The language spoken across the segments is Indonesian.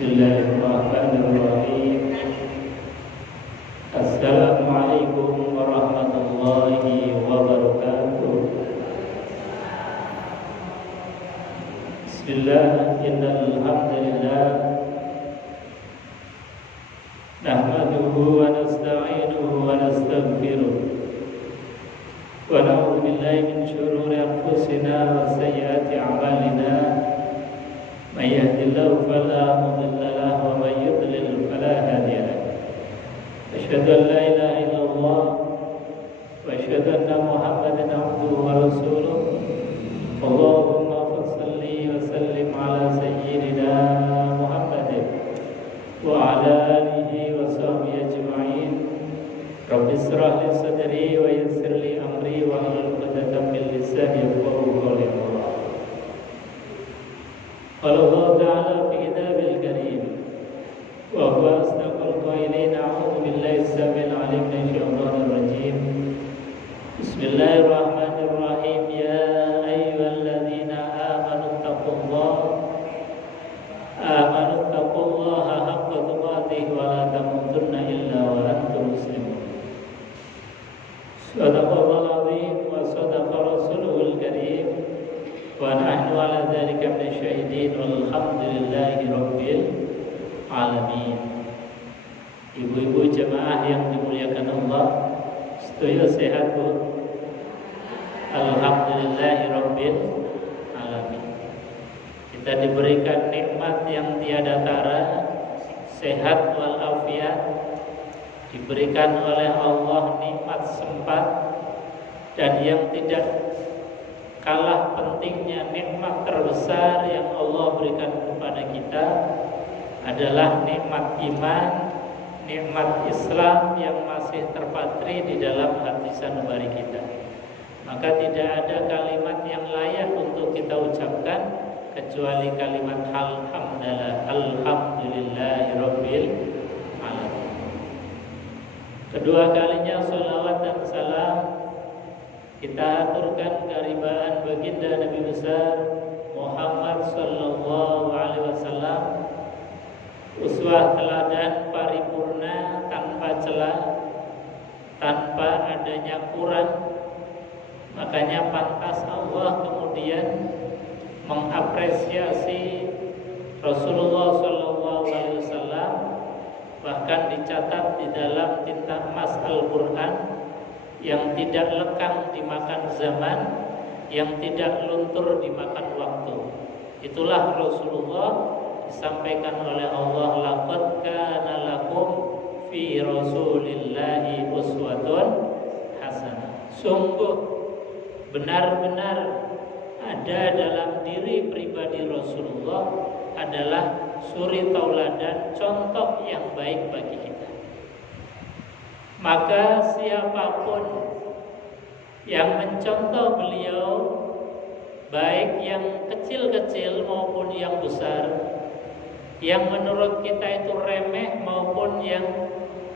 Bismillahirrahmanirrahim. Assalamualaikum warahmatullahi wabarakatuh. Bismillah, innal hamdalillah nahmaduhu wa nasta'inuhu wa nastaghfiruh wa na'udzu billahi min shururi anfusina wa sayyiati a'malina. Man yahdihillahu fala mudilla lahu wa man yudlil fala hadiya lahu. Asyhadu an la ilaha illallah wa asyhadu anna Muhammadan abduhu wa rasuluh. Allahumma shalli wa sallim ala sayyidina Muhammadin wa ala alihi wa sahbihi ajma'in. Rabbi israh li sadri wa yassir li amri wa hlul 'uqdatam min lisani yafqahu qawli. Qala Allah Ta'ala fi kitabil karim wa huwa asdaqul qailin. A'udzu billahi as-sami'il 'alim minasy syaithanir rajim. Bismillahirrahmanirrahim. Ya ayyuhalladzina amanu taqullaha haqqa tuqatih wa la tamutunna illa wa antum muslimun. Shadaqallahul 'azim wa shadaqa rasuluhul karim. Wa nahnu ala dzalika minasyahidin walhamdulillahi rabbil alamin. Ibu-ibu jemaah yang dimuliakan Allah, setuju sehat Bu? Alhamdulillahi rabbil alamin. Kita diberikan nikmat yang tiada tara, sehat walafiat, diberikan oleh Allah nikmat sempat, dan yang tidak kalah pentingnya nikmat terbesar yang Allah berikan kepada kita adalah nikmat iman, nikmat Islam yang masih terpatri di dalam hati sanubari kita. Maka tidak ada kalimat yang layak untuk kita ucapkan kecuali kalimat alhamdulillahirabbil alamin. Kedua kalinya salawat dan salam kita aturkan keharibaan baginda Nabi besar Muhammad sallallahu alaihi wasallam, uswah teladan paripurna tanpa celah, tanpa adanya kurang. Makanya pantas Allah kemudian mengapresiasi Rasulullah sallallahu alaihi wasallam, bahkan dicatat di dalam tinta emas Al-Qur'an yang tidak lekang dimakan zaman, yang tidak luntur dimakan waktu. Itulah Rasulullah, disampaikan oleh Allah, laqad kana lakum fi rasulillahi uswatun hasanah. Sungguh benar-benar ada dalam diri pribadi Rasulullah adalah suri tauladan, contoh yang baik bagi kita. Maka siapapun yang mencontoh beliau, baik yang kecil-kecil maupun yang besar, yang menurut kita itu remeh maupun yang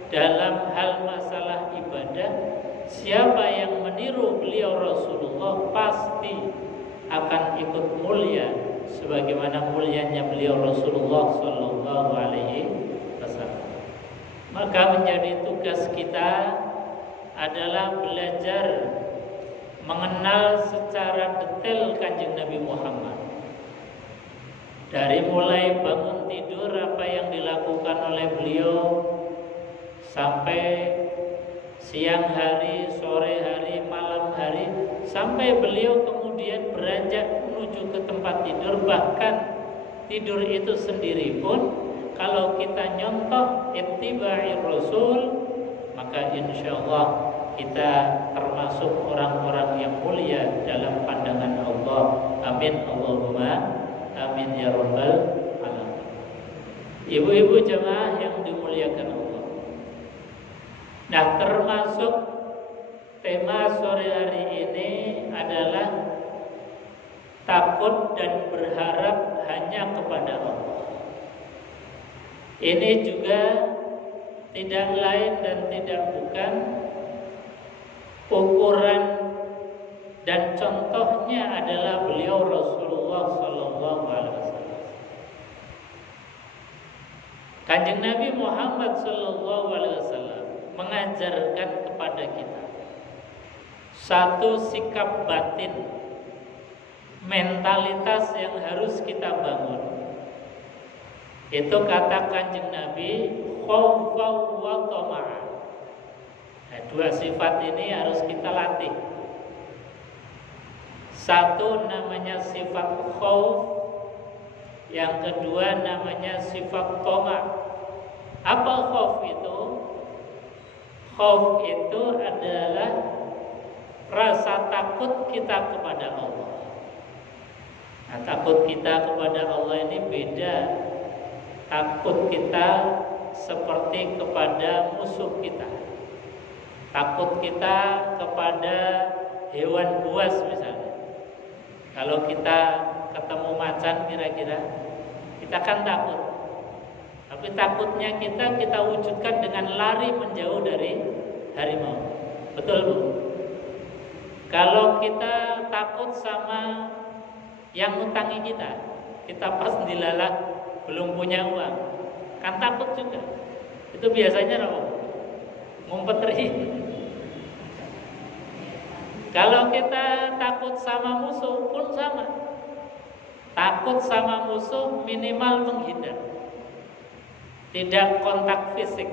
dalam hal masalah ibadah, siapa yang meniru beliau Rasulullah pasti akan ikut mulia sebagaimana mulianya beliau Rasulullah sallallahu alaihi wasallam. Maka menjadi tugas kita adalah belajar mengenal secara detail Kanjeng Nabi Muhammad. Dari mulai bangun tidur apa yang dilakukan oleh beliau, sampai siang hari, sore hari, malam hari, sampai beliau kemudian beranjak menuju ke tempat tidur. Bahkan tidur itu sendiri pun kalau kita nyontoh ittiba'i Rasul, maka insyaallah kita termasuk orang-orang yang mulia dalam pandangan Allah. Amin Allahumma amin ya rabbal alamin. Ibu-ibu jemaah yang dimuliakan Allah. Nah, termasuk tema sore hari ini adalah takut dan berharap hanya kepada Allah. Ini juga tidak lain dan tidak bukan ukuran dan contohnya adalah beliau Rasulullah sallallahu alaihi wasallam. Kanjeng Nabi Muhammad SAW mengajarkan kepada kita satu sikap batin, mentalitas yang harus kita bangun. Itu kata Kanjeng Nabi, khaufan wa tama'an. Nah, dua sifat ini harus kita latih. Satu namanya sifat khauf, yang kedua namanya sifat tama'. Apa khauf itu? Khauf itu adalah rasa takut kita kepada Allah. Nah, takut kita kepada Allah ini beda. Takut kita seperti kepada musuh kita. Takut kita kepada hewan buas misalnya. Kalau kita ketemu macan kira-kira, kita kan takut. Tapi takutnya kita wujudkan dengan lari menjauh dari harimau. Betul, Bu? Kalau kita takut sama yang ngutangi kita pas dilalah belum punya uang, kan takut juga. Itu biasanya apa? Ngumpetri. Kalau kita takut sama musuh pun sama. Takut sama musuh minimal menghindar. Tidak kontak fisik.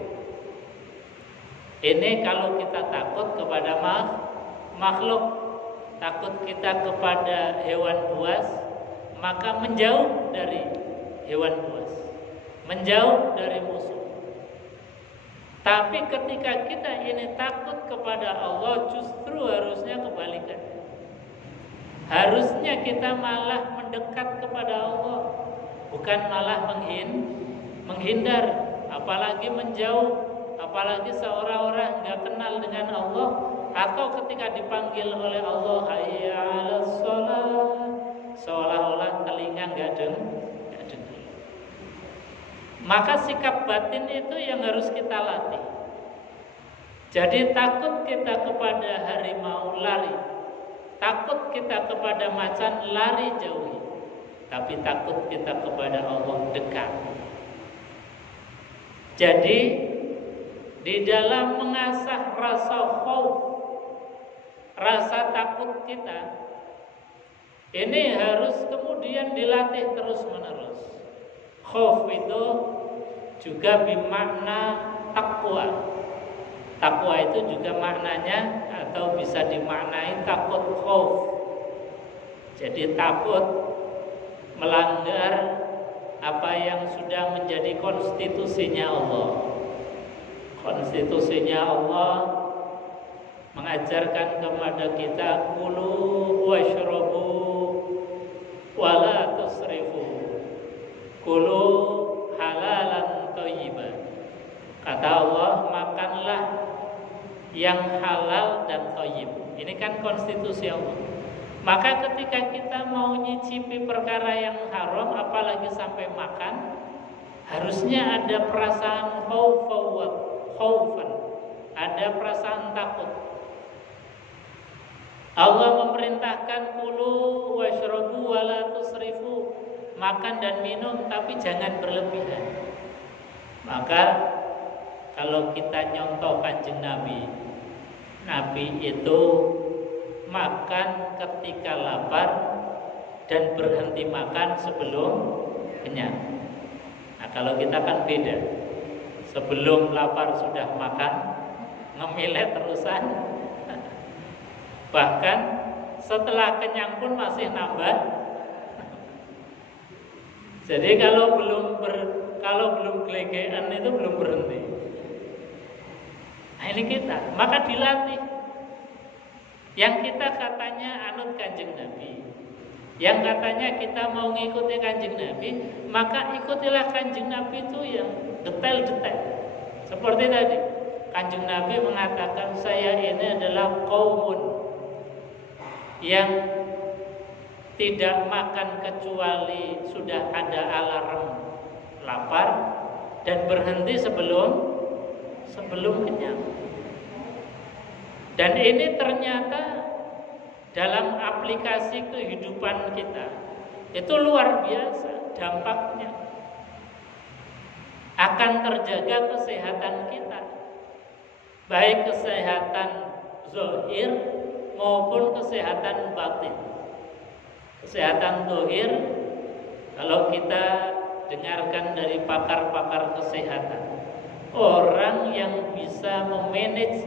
Ini kalau kita takut kepada makhluk, takut kita kepada hewan buas, maka menjauh dari hewan buas, menjauh dari musuh. Tapi ketika kita ini takut kepada Allah, justru harusnya kebalikan. Harusnya kita malah mendekat kepada Allah, bukan malah menghindar, apalagi menjauh, apalagi seorang-orang nggak kenal dengan Allah, atau ketika dipanggil oleh Allah, hayya 'alas shalah, seolah-olah telinga nggak dengar. Maka sikap batin itu yang harus kita latih. Jadi takut kita kepada harimau, lari. Takut kita kepada macan, lari jauhi. Tapi takut kita kepada Allah, dekat. Jadi di dalam mengasah rasa khauf, rasa takut kita, ini harus kemudian dilatih terus-menerus. Khauf itu juga bermakna takwa. Takwa itu juga maknanya atau bisa dimaknai takut khauf. Jadi takut melanggar apa yang sudah menjadi konstitusinya Allah. Konstitusinya Allah mengajarkan kepada kita kulu washrabu wala tusrifu. Kulu halalan thayyiban. Kata Allah, makanlah yang halal dan thayyib. Ini kan konstitusi Allah. Maka ketika kita mau nyicipi perkara yang haram, apalagi sampai makan, harusnya ada perasaan khaufan, ada perasaan takut. Allah memerintahkan kulu washrabu wala tusrifu, makan dan minum tapi jangan berlebihan. Maka kalau kita nyontoh Kanjeng Nabi itu makan ketika lapar dan berhenti makan sebelum kenyang. Nah, kalau kita kan beda. Sebelum lapar sudah makan, ngemilet terusan. Bahkan setelah kenyang pun masih nambah. Jadi kalau belum gelegean itu belum berhenti. Nah, ini kita, maka dilatih. Yang kita katanya anut Kanjeng Nabi, yang katanya kita mau ngikuti Kanjeng Nabi, maka ikutilah Kanjeng Nabi itu yang detail-detail. Seperti tadi, Kanjeng Nabi mengatakan saya ini adalah qaumun yang tidak makan kecuali sudah ada alarm lapar dan berhenti sebelum kenyang. Dan ini ternyata dalam aplikasi kehidupan kita itu luar biasa dampaknya. Akan akan terjaga kesehatan kita, baik kesehatan zahir maupun kesehatan batin. Kesehatan zahir, kalau kita dengarkan dari pakar-pakar kesehatan, orang yang bisa memanage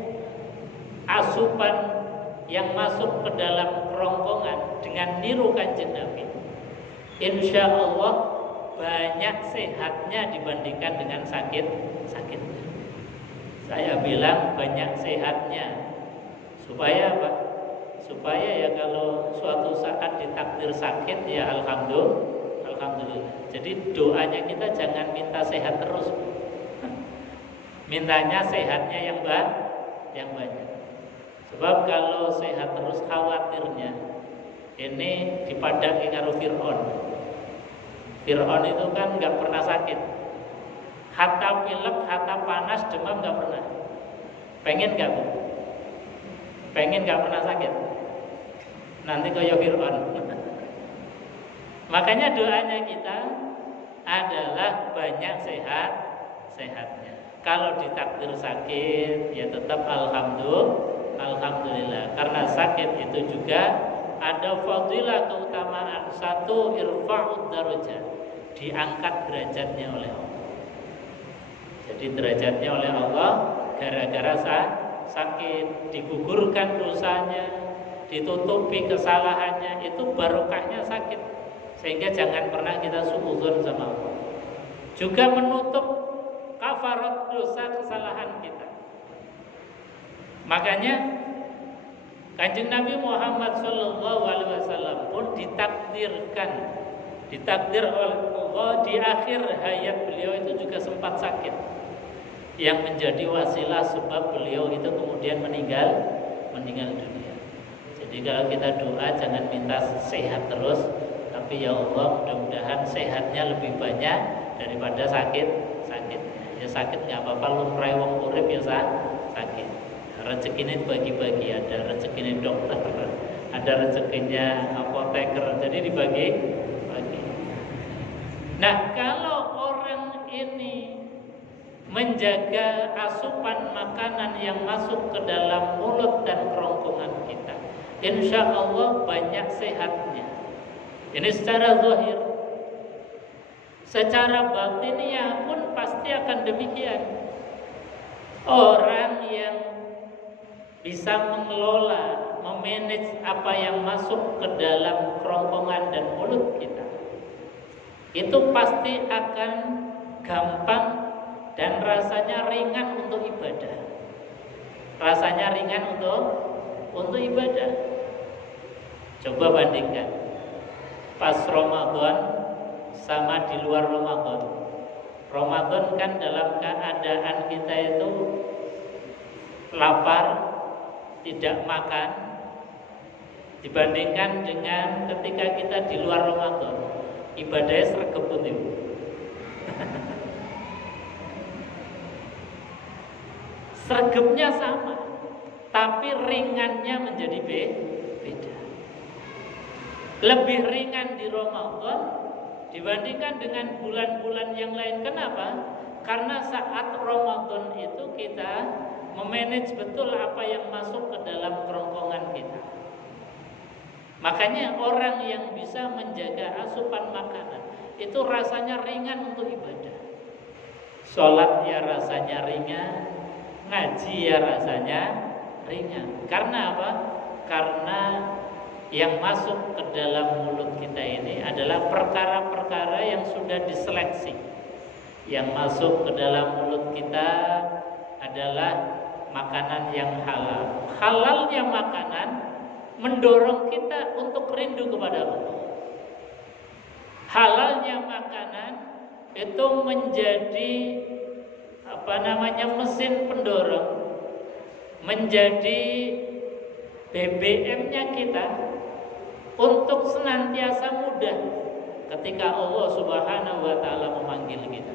asupan yang masuk ke dalam kerongkongan dengan niru Kanjeng Nabi, insya Allah banyak sehatnya dibandingkan dengan sakitnya. Saya bilang banyak sehatnya. Supaya apa? Supaya ya kalau suatu saat ditakdir sakit ya alhamdulillah. Jadi doanya kita jangan minta sehat terus. Mintanya sehatnya yang banyak. Sebab kalau sehat terus khawatirnya ini dipadaki karo Fir'aun. Fir'aun itu kan nggak pernah sakit. Hatta pilek, hatta panas, demam nggak pernah. Pengen nggak, Bu? Pengen nggak pernah sakit? Nanti kayak Fir'aun. Makanya doanya kita adalah banyak sehatnya. Kalau ditakdir sakit, ya tetap alhamdulillah. Karena sakit itu juga ada fadilah, keutamaan. Satu, irfa'ud darajat, diangkat derajatnya oleh Allah. Jadi derajatnya oleh Allah gara-gara sakit, digugurkan dosanya, ditutupi kesalahannya, itu barokahnya sakit. Sehingga jangan pernah kita suudzon sama Allah. Juga menutup kafarat dosa kesalahan kita. Makanya Kanjeng Nabi Muhammad SAW pun ditakdir oleh Allah di akhir hayat beliau itu juga sempat sakit, yang menjadi wasilah sebab beliau itu kemudian meninggal dunia. Jadi kalau kita doa jangan minta sehat terus, tapi ya Allah mudah-mudahan sehatnya lebih banyak daripada sakitnya. Ya sakit nggak apa-apa, lumrahe wong urip ya sakit. Rezekinya dibagi-bagi, ada rezekinya dokter, ada rezekinya apoteker, jadi dibagi. Nah, kalau orang ini menjaga asupan makanan yang masuk ke dalam mulut dan kerongkongan kita, insya Allah banyak sehatnya. Ini secara zahir. Secara batinnya pun pasti akan demikian. Orang yang bisa mengelola, memanage apa yang masuk ke dalam kerongkongan dan mulut kita, itu pasti akan gampang dan rasanya ringan untuk ibadah. Rasanya ringan untuk ibadah. Coba bandingkan pas Ramadan sama di luar Ramadan. Ramadan kan dalam keadaan kita itu lapar, tidak makan, dibandingkan dengan ketika kita di luar Ramadan. Ibadahnya sregep pun itu. Sregepnya sama, tapi ringannya menjadi beda. Lebih ringan di Ramadan dibandingkan dengan bulan-bulan yang lain. Kenapa? Karena saat Ramadan itu kita memanage betul apa yang masuk ke dalam kerongkongan kita. Makanya orang yang bisa menjaga asupan makanan itu rasanya ringan untuk ibadah. Sholat ya rasanya ringan, ngaji ya rasanya ringan. Karena apa? Karena yang masuk ke dalam mulut kita ini adalah perkara-perkara yang sudah diseleksi. Yang masuk ke dalam mulut kita adalah makanan yang halal. Halalnya makanan mendorong kita untuk rindu kepada Allah. Halalnya makanan itu menjadi mesin pendorong, menjadi BBM-nya kita untuk senantiasa mudah ketika Allah Subhanahu wa taala memanggil kita.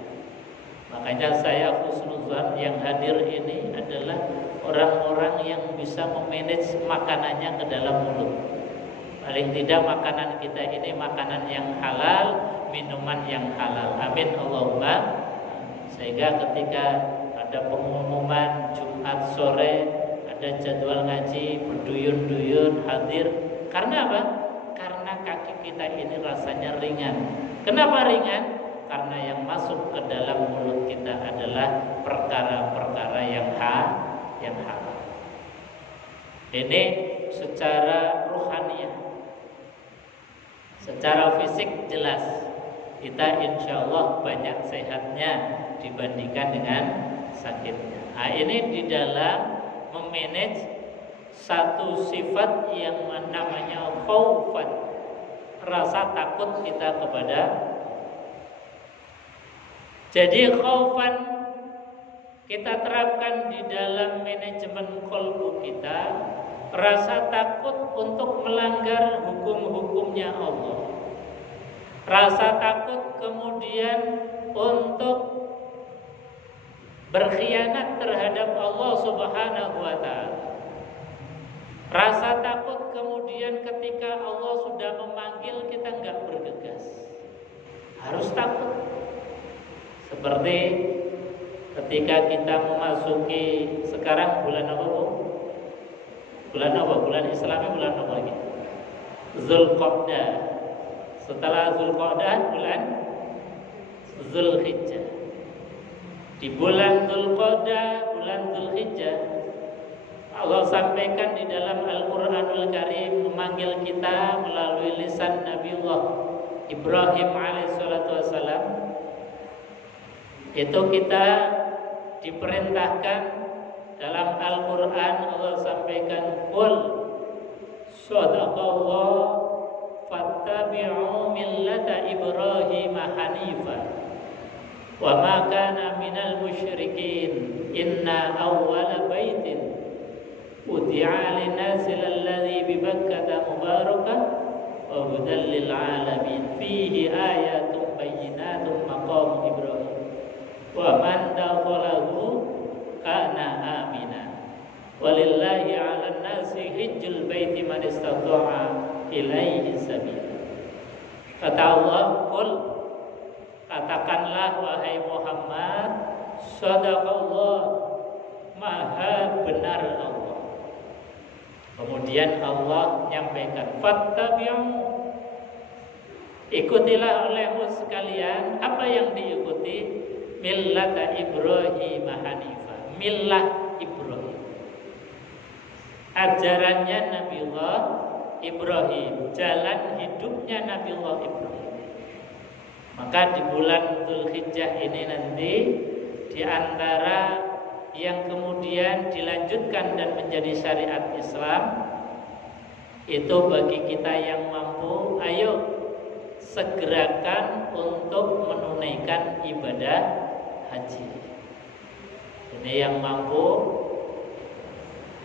Makanya saya husnuzan yang hadir ini adalah orang-orang yang bisa memanage makanannya ke dalam mulut. Paling tidak makanan kita ini makanan yang halal, minuman yang halal. Amin Allahumma. Sehingga ketika ada pengumuman Jumat sore ada jadwal ngaji, berduyun-duyun hadir. Karena apa? Karena kaki kita ini rasanya ringan. Kenapa ringan? Karena yang masuk ke dalam mulut kita adalah perkara-perkara yang halal. Ini secara rohaniah. Secara fisik jelas kita insya Allah banyak sehatnya dibandingkan dengan sakitnya. Nah, ini di dalam memanage satu sifat yang namanya khaufan, rasa takut kita kepada. Jadi khaufan kita terapkan di dalam manajemen qalbu kita, rasa takut untuk melanggar hukum-hukumnya Allah, rasa takut kemudian untuk berkhianat terhadap Allah Subhanahu wa ta'ala, rasa takut kemudian ketika Allah sudah memanggil kita enggak bergegas, harus takut. Seperti ketika kita memasuki sekarang bulan apa, Bu? Bulan apa? Bulan Islami bulan apa lagi? Zulqa'dah. Setelah Zulqa'dah bulan Zulhijjah. Di bulan Zulqa'dah, bulan Zulhijjah, Allah sampaikan di dalam Al-Qur'anul Karim memanggil kita melalui lisan Nabiullah Ibrahim alaihissalatu wassalam. Itu kita diperintahkan dalam Al-Quran, Allah sampaikan qul sadaqallah fattabi'u millata Ibrahim hanifa wa ma kana minal musyrikin inna awwala baitin wudi'a lin-nasi alladhi bi Bakkah mubarakan wa hudan lil alamin fihi ayatun bayyinatun maqam Ibrahim wa man dakhalahu kana amina walillahi 'alan nasi hajjul baiti man istata'a ilaihi sabila. Kata Allah, qul, katakanlah wahai Muhammad, sadaqallah, maha benar Allah. Kemudian Allah menyampaikan, fattabi'u, ikutilah olehmu sekalian. Apa yang diikuti? Millata Ibrahim hanifah, millah Ibrahim, ajarannya Nabiullah Ibrahim, jalan hidupnya Nabiullah Ibrahim. Maka di bulan Dzulhijjah ini nanti di antara yang kemudian dilanjutkan dan menjadi syariat Islam itu bagi kita yang mampu, ayo segerakan untuk menunaikan ibadah haji. Ini yang mampu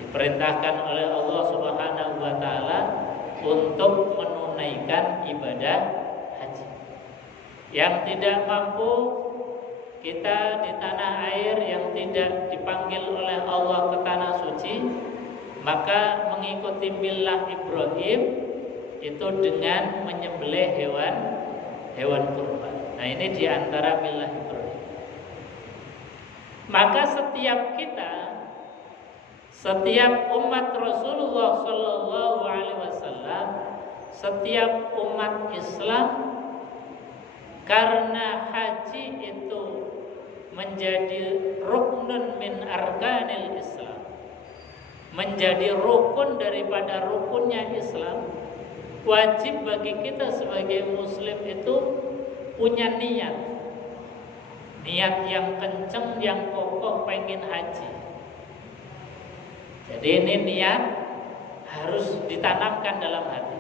diperintahkan oleh Allah Subhanahu wa ta'ala untuk menunaikan ibadah haji. Yang tidak mampu, kita di tanah air yang tidak dipanggil oleh Allah ke tanah suci, maka mengikuti millah Ibrahim itu dengan menyembelih hewan kurban. Nah, ini di antara millah Ibrahim. Maka setiap kita, setiap umat Rasulullah Sallallahu Alaihi Wasallam, setiap umat Islam, karena haji itu menjadi ruknun min arkanil Islam, menjadi rukun daripada rukunnya Islam, wajib bagi kita sebagai Muslim itu punya niat yang kenceng, yang kokoh, pengen haji. Jadi ini niat harus ditanamkan dalam hati.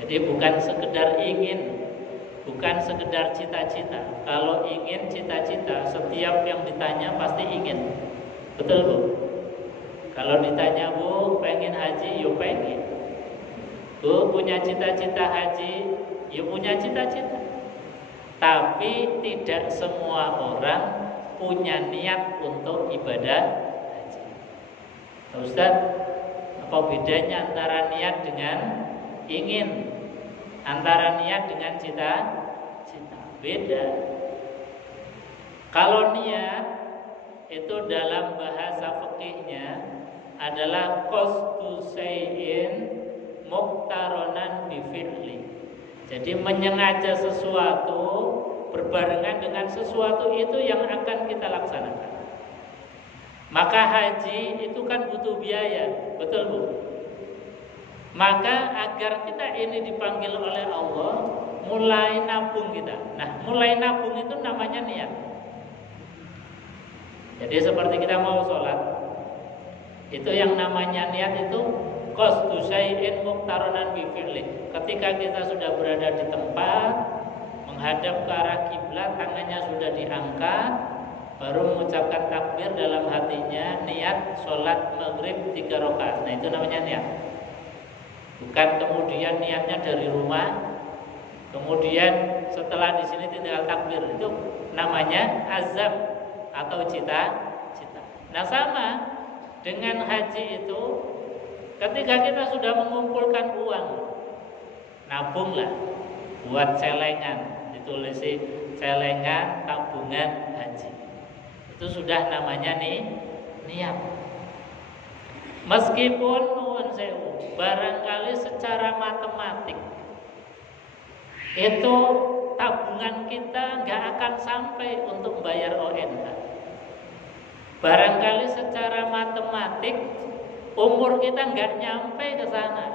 Jadi bukan sekedar ingin, bukan sekedar cita-cita. Kalau ingin cita-cita, setiap yang ditanya pasti ingin. Betul, Bu? Kalau ditanya, Bu, pengen haji, yuk pengen. Bu, punya cita-cita haji, yuk punya cita-cita. Tapi tidak semua orang punya niat untuk ibadah haji. Ustaz, apa bedanya antara niat dengan ingin? Antara niat dengan cita-cita? Beda. Kalau niat itu dalam bahasa fikihnya adalah qasdu syai'in muqtaronan bi fi'li. Jadi menyengaja sesuatu berbarengan dengan sesuatu itu yang akan kita laksanakan. Maka haji itu kan butuh biaya, betul Bu? Maka agar kita ini dipanggil oleh Allah, mulai nabung kita. Nah, mulai nabung itu namanya niat. Jadi seperti kita mau sholat, itu yang namanya niat itu qasdu syai'in muqtaronan bi fi'li. Ketika kita sudah berada di tempat, menghadap ke arah kiblat, tangannya sudah diangkat, baru mengucapkan takbir dalam hatinya, niat sholat maghrib 3 rakaat. Nah, itu namanya niat. Bukan kemudian niatnya dari rumah, kemudian setelah di sini tinggal takbir. Itu namanya azam atau cita-cita. Nah, sama dengan haji itu, ketika kita sudah mengumpulkan uang, nabunglah buat celengan, ditulisi celengan tabungan haji. Itu sudah namanya niat. Meskipun nuwun sewu, barangkali secara matematik itu tabungan kita nggak akan sampai untuk bayar ONH. Barangkali secara matematik umur kita nggak nyampe ke sana.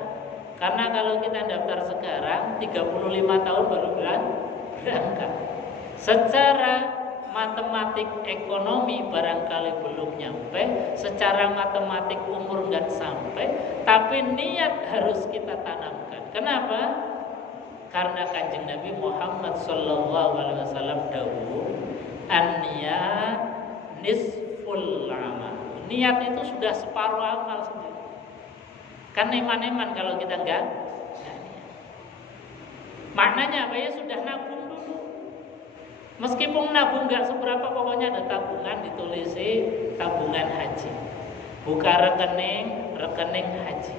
Karena kalau kita daftar sekarang 35 tahun baru berangkat. Secara matematik ekonomi barangkali belum nyampe, secara matematik umur nggak sampai, tapi niat harus kita tanamkan. Kenapa? Karena Kanjeng Nabi Muhammad SAW dawuh, an-niyat nisful amal. Niat itu sudah separuh amal sendiri. Kan eman-eman kalau kita enggak niat. Maknanya apa ya? Sudah nabung dulu. Meskipun nabung enggak seberapa, pokoknya ada tabungan, ditulisi tabungan haji. Buka rekening haji.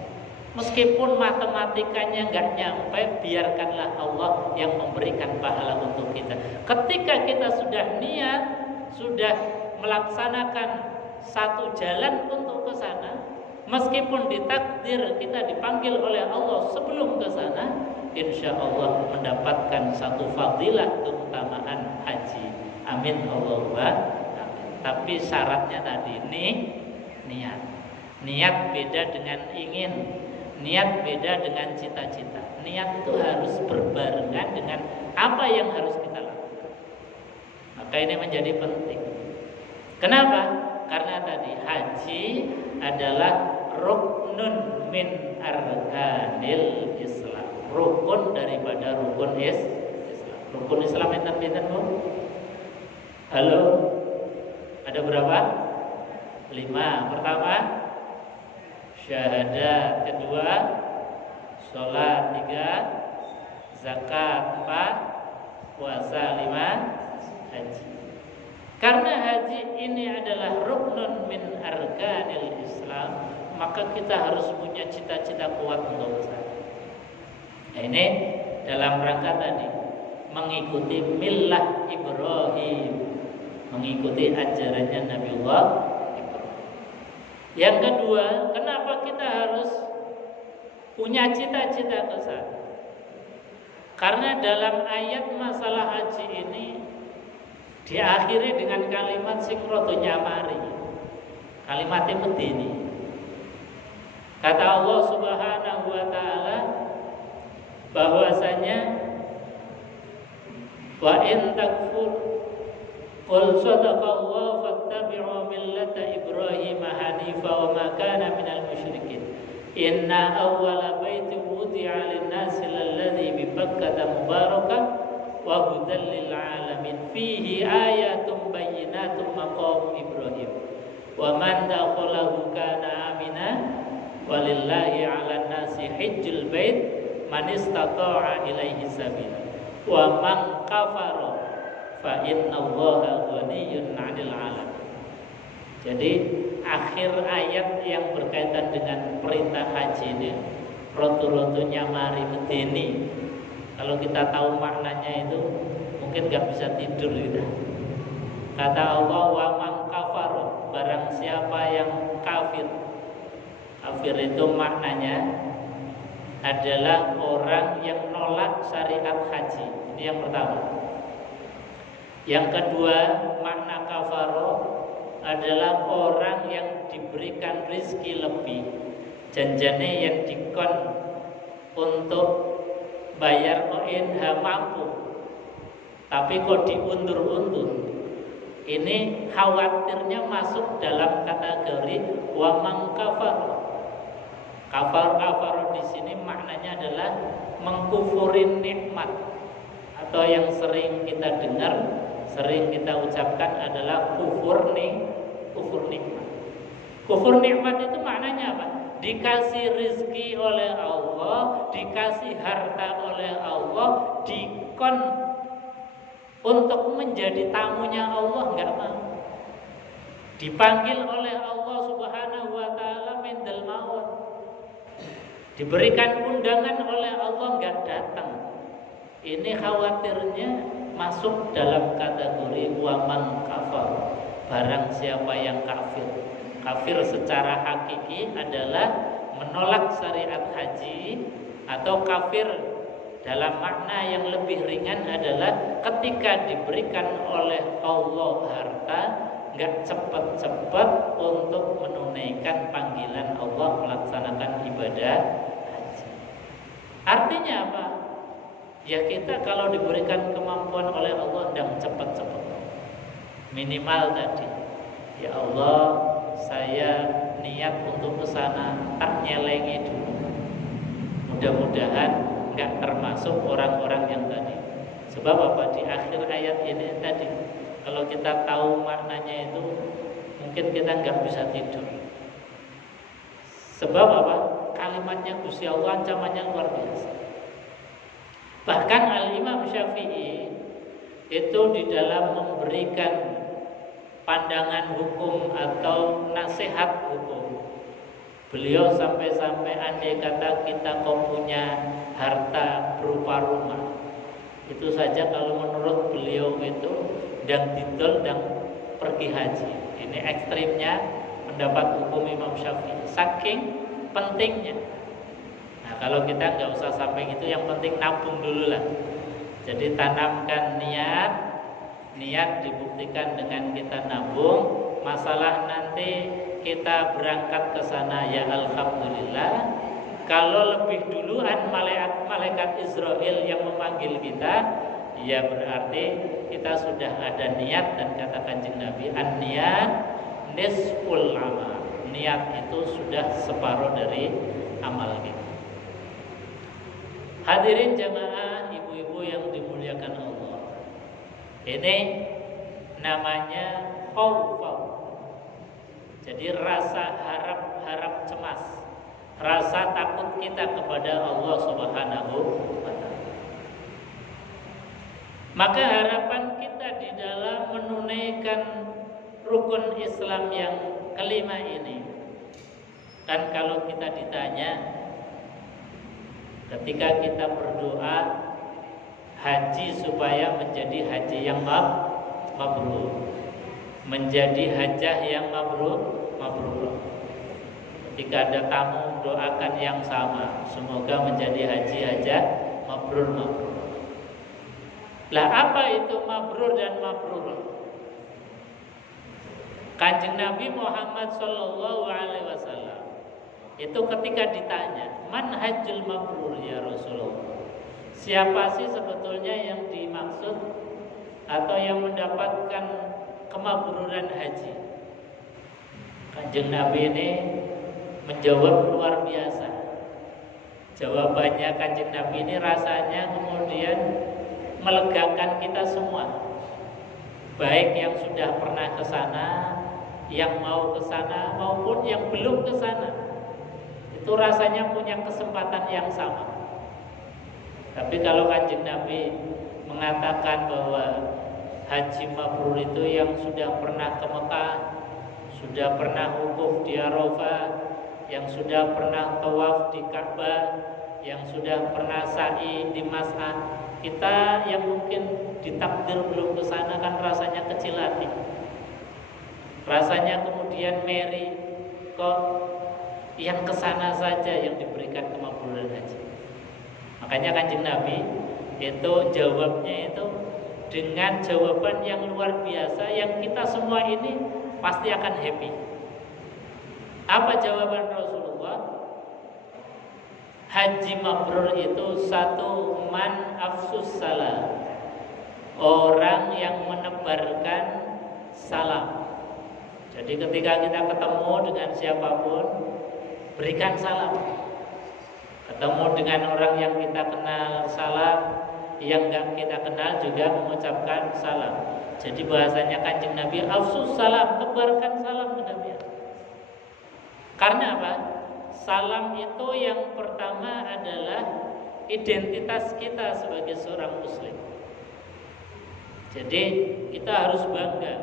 Meskipun matematikanya enggak nyampe, biarkanlah Allah yang memberikan pahala untuk kita. Ketika kita sudah niat, sudah melaksanakan satu jalan untuk ke sana, meskipun ditakdir kita dipanggil oleh Allah sebelum ke sana, insya Allah mendapatkan satu fadilah keutamaan haji. Amin Allahumma amin. Tapi syaratnya tadi niat. Niat beda dengan ingin. Niat beda dengan cita-cita. Niat itu harus berbarengan dengan apa yang harus kita lakukan. Maka ini menjadi penting. Kenapa? Karena tadi haji adalah ruknun min arkanil Islam. Rukun daripada rukun Islam. Rukun Islam pinten-pinten Bu? Halo? Ada berapa? 5. Pertama, syahadat. Kedua, sholat. 3, zakat. 4, puasa. 5, haji. Karena haji ini adalah ruknun min arkanil Islam, maka kita harus punya cita-cita kuat untuk kesana. Nah, ini dalam rangka tadi mengikuti millah Ibrahim, mengikuti ajarannya Nabiullah Ibrahim. Yang kedua, kenapa kita harus punya cita-cita ke sana? Karena dalam ayat masalah haji ini diakhiri dengan kalimat sing rada nyamari. Kalimat medeni. Kata Allah Subhanahu wa taala bahwasanya wa in takfur qul sadaqallahu fattabi'u millata Ibrahim hanifa wa ma kana minal musyrikin. Inna awwala baitin wudi'a lin-nasi alladzi bi Bakkah mubarakan wa hudan lil alamin fihi ayatun bayyinatun maqam Ibrahim wa man dakhalahu kana amina walillahi 'alan nasi hajjul bait man istata'a ilaihi sabila wa man kafara fa innallaha ghaniyyun 'anil 'alamin. Jadi akhir ayat yang berkaitan dengan perintah haji ini rotu-rotunya mari medeni. Kalau kita tahu maknanya itu mungkin gak bisa tidur kita. Kata Allah, wa man kafaro, barang siapa yang kafir. Kafir itu maknanya adalah orang yang nolak syariat haji. Ini yang pertama. Yang kedua, makna kafaro adalah orang yang diberikan rizki lebih, janjane yang dikon untuk bayar OINH mampu, tapi kok diundur-undur. Ini khawatirnya masuk dalam kategori wa man kafaro. Kafar di sini maknanya adalah mengkufurin nikmat, atau yang sering kita dengar, sering kita ucapkan adalah kufur nikmat. Kufur nikmat itu maknanya apa? Dikasih rizki oleh Allah, dikasih harta oleh Allah, dikon untuk menjadi tamunya Allah, nggak mau. Dipanggil oleh Allah Subhanahu wa taala mendel mawon. Diberikan undangan oleh Allah, nggak datang. Ini khawatirnya masuk dalam kategori wa man kafar. Barang siapa yang kafir. Kafir secara hakiki adalah menolak syariat haji, atau kafir dalam makna yang lebih ringan adalah ketika diberikan oleh Allah harta, nggak cepat-cepat untuk menunaikan panggilan Allah melaksanakan ibadah haji. Artinya apa? Ya kita kalau diberikan kemampuan oleh Allah, ndang cepat-cepat. Minimal tadi, ya Allah, saya niat untuk ke sana, tak nyelengi dulu. Mudah-mudahan nggak termasuk orang-orang yang tadi. Sebab apa? Di akhir ayat ini tadi, kalau kita tahu maknanya itu, mungkin kita nggak bisa tidur. Sebab apa? Kalimatnya Gusti Allah ancamannya luar biasa. Bahkan Al-Imam Syafi'i itu di dalam memberikan pandangan hukum atau nasihat hukum, beliau sampai-sampai andai kata kita kok punya harta berupa rumah, itu saja kalau menurut beliau itu dan didol dan pergi haji. Ini ekstrimnya pendapat hukum Imam Syafi'i, saking pentingnya. Nah kalau kita nggak usah sampai gitu, yang penting nabung dulu lah. Jadi tanamkan niat dibuktikan dengan kita nabung. Masalah nanti kita berangkat ke sana, ya alhamdulillah. Kalau lebih duluan malaikat Israel yang memanggil kita, ya berarti kita sudah ada niat. Dan kata Kanjeng Nabi, an-niyat nisful amal. Niat itu sudah separuh dari amal kita. Hadirin jamaah, ibu-ibu yang dimuliakan Allah, ini namanya khaufau. Jadi rasa harap cemas, rasa takut kita kepada Allah Subhanahu wa ta'ala. Maka harapan kita di dalam menunaikan rukun Islam yang kelima ini, kan kalau kita ditanya ketika kita berdoa haji supaya menjadi haji yang mabrur, menjadi hajah yang mabrur. Ketika ada tamu, doakan yang sama, semoga menjadi haji hajah mabrur. Lah apa itu mabrur dan mabrur? Kanjeng Nabi Muhammad sallallahu alaihi wasallam itu ketika ditanya, man hajjul mabrur ya Rasulullah, siapa sih sebetulnya yang dimaksud atau yang mendapatkan kemabruran haji? Kanjeng Nabi ini menjawab luar biasa. Jawabannya Kanjeng Nabi ini rasanya kemudian melegakan kita semua, baik yang sudah pernah ke sana, yang mau ke sana, maupun yang belum ke sana. Itu rasanya punya kesempatan yang sama. Tapi kalau Kanjeng Nabi mengatakan bahwa haji mabrur itu yang sudah pernah ke Mekah, sudah pernah wukuf di Arafah, yang sudah pernah tawaf di Ka'bah, yang sudah pernah sa'i di Mas'ah, kita yang mungkin ditakdir belum ke sana kan rasanya kecil hati. Rasanya kemudian Mary kok yang ke sana saja yang diberikan kemakbulan haji. Makanya Kanjeng Nabi itu jawabnya itu dengan jawaban yang luar biasa yang kita semua ini pasti akan happy. Apa jawaban Rasulullah? Haji mabrur itu satu man afsus salam, orang yang menebarkan salam. Jadi ketika kita ketemu dengan siapapun, berikan salam. Ketemu dengan orang yang kita kenal, salam. Yang enggak kita kenal juga mengucapkan salam. Jadi bahasanya Kanjeng Nabi, afsus salam, tebarkan salam ke Nabi. Karena apa? Salam itu yang pertama adalah identitas kita sebagai seorang muslim. Jadi kita harus bangga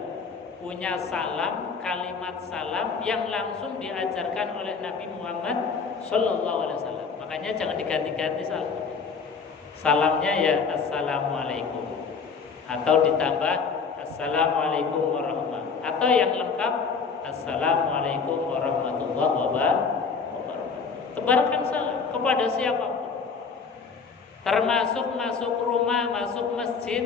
punya salam, kalimat salam yang langsung diajarkan oleh Nabi Muhammad SAW. Makanya jangan diganti-ganti salam. Salamnya ya assalamualaikum, atau ditambah assalamualaikum warahmatullahi, atau yang lengkap assalamualaikum warahmatullahi wabarakatuh. Tebarkan salam kepada siapapun, termasuk masuk rumah, masuk masjid.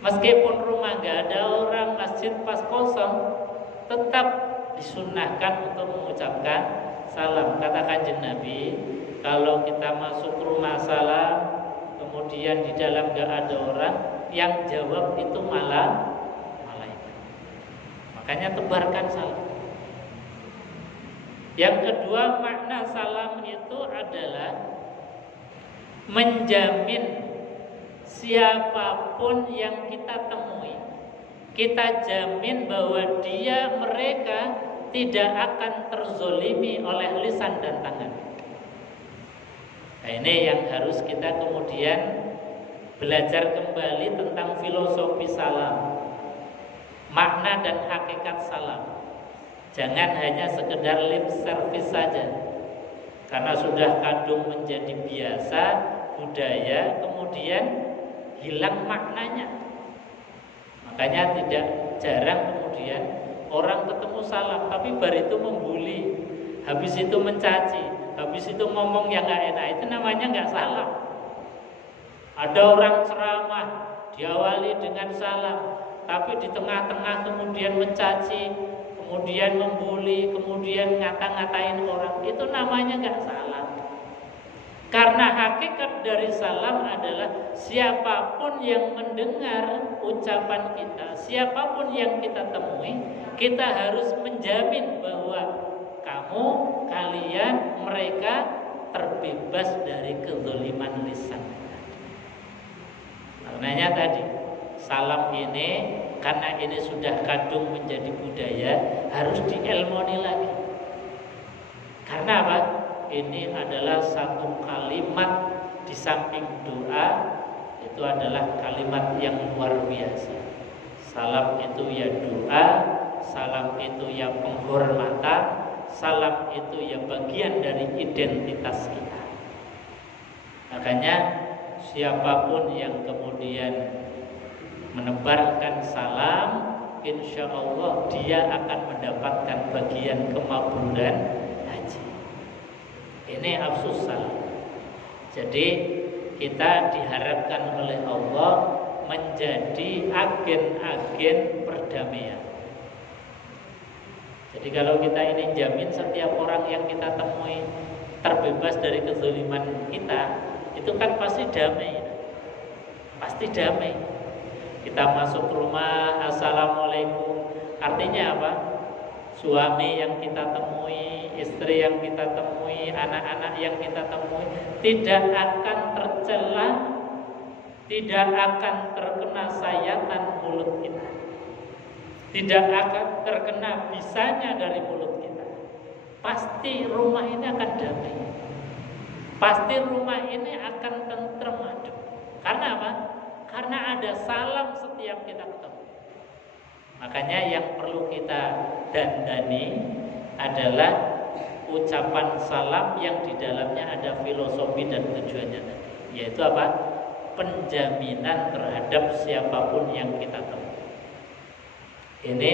Meskipun rumah gak ada orang, masjid pas kosong, tetap disunahkan untuk mengucapkan salam. Kata Kanjeng Nabi, kalau kita masuk rumah salam, kemudian di dalam gak ada orang, yang jawab itu malah malaikat. Makanya tebarkan salam. Yang kedua, makna salam itu adalah menjamin siapapun yang kita temui, kita jamin bahwa mereka tidak akan terzolimi oleh lisan dan tangan. Nah, ini yang harus kita kemudian belajar kembali tentang filosofi salam, makna dan hakikat salam. Jangan hanya sekedar lip service saja, karena sudah kadung menjadi biasa budaya, kemudian hilang maknanya. Makanya tidak jarang kemudian orang ketemu salam tapi baru itu membuli, habis itu mencaci, habis itu ngomong yang gak enak. Itu namanya gak salam. Ada orang ceramah diawali dengan salam, tapi di tengah-tengah kemudian mencaci, kemudian membuli, kemudian ngata-ngatain orang. Itu namanya gak salam. Karena hakikat dari salam adalah siapapun yang mendengar ucapan kita, siapapun yang kita temui, kita harus menjamin bahwa kalian, mereka terbebas dari kezaliman lisan. Karenanya tadi, salam ini karena ini sudah kadung menjadi budaya, harus diilmoni lagi. Karena apa? Ini adalah satu kalimat di samping doa, itu adalah kalimat yang luar biasa. Salam itu ya doa, salam itu ya penghormatan, salam itu ya bagian dari identitas kita. Makanya siapapun yang kemudian menebarkan salam, insya Allah dia akan mendapatkan bagian kemakbulan haji. Ini afsus salam. Jadi kita diharapkan oleh Allah menjadi agen-agen perdamaian. Jadi kalau kita ini jamin setiap orang yang kita temui terbebas dari kezaliman kita, itu kan pasti damai. Pasti damai. Kita masuk rumah, assalamualaikum. Artinya apa? Suami yang kita temui, istri yang kita temui, anak-anak yang kita temui tidak akan tercela, tidak akan terkena sayatan mulut kita, tidak akan terkena bisanya dari mulut kita. Pasti rumah ini akan damai, pasti rumah ini akan tentrem adem. Karena apa? Karena ada salam setiap kita ketemu. Makanya yang perlu kita dandani adalah ucapan salam yang di dalamnya ada filosofi dan tujuannya tadi. Yaitu apa? penjaminan terhadap siapapun yang kita temui. Ini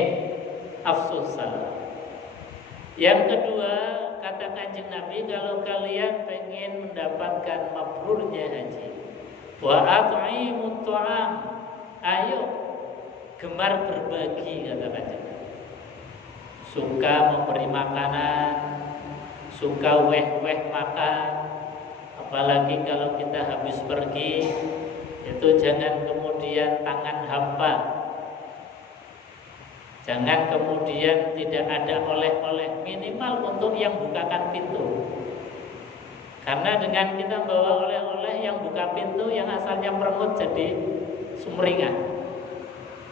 afsus salam. Yang kedua, kata Kanjeng Nabi, kalau kalian pengen mendapatkan mabrurnya haji, wa at'imut ta'am, ayo gemar berbagi, kata Kanjeng Nabi. Suka memberi makanan, suka weh-weh makan, apalagi kalau kita habis pergi, itu jangan kemudian tangan hampa. Jangan kemudian tidak ada oleh-oleh, minimal untuk yang bukakan pintu. Karena dengan kita bawa oleh-oleh, yang buka pintu yang asalnya merengut jadi sumringah.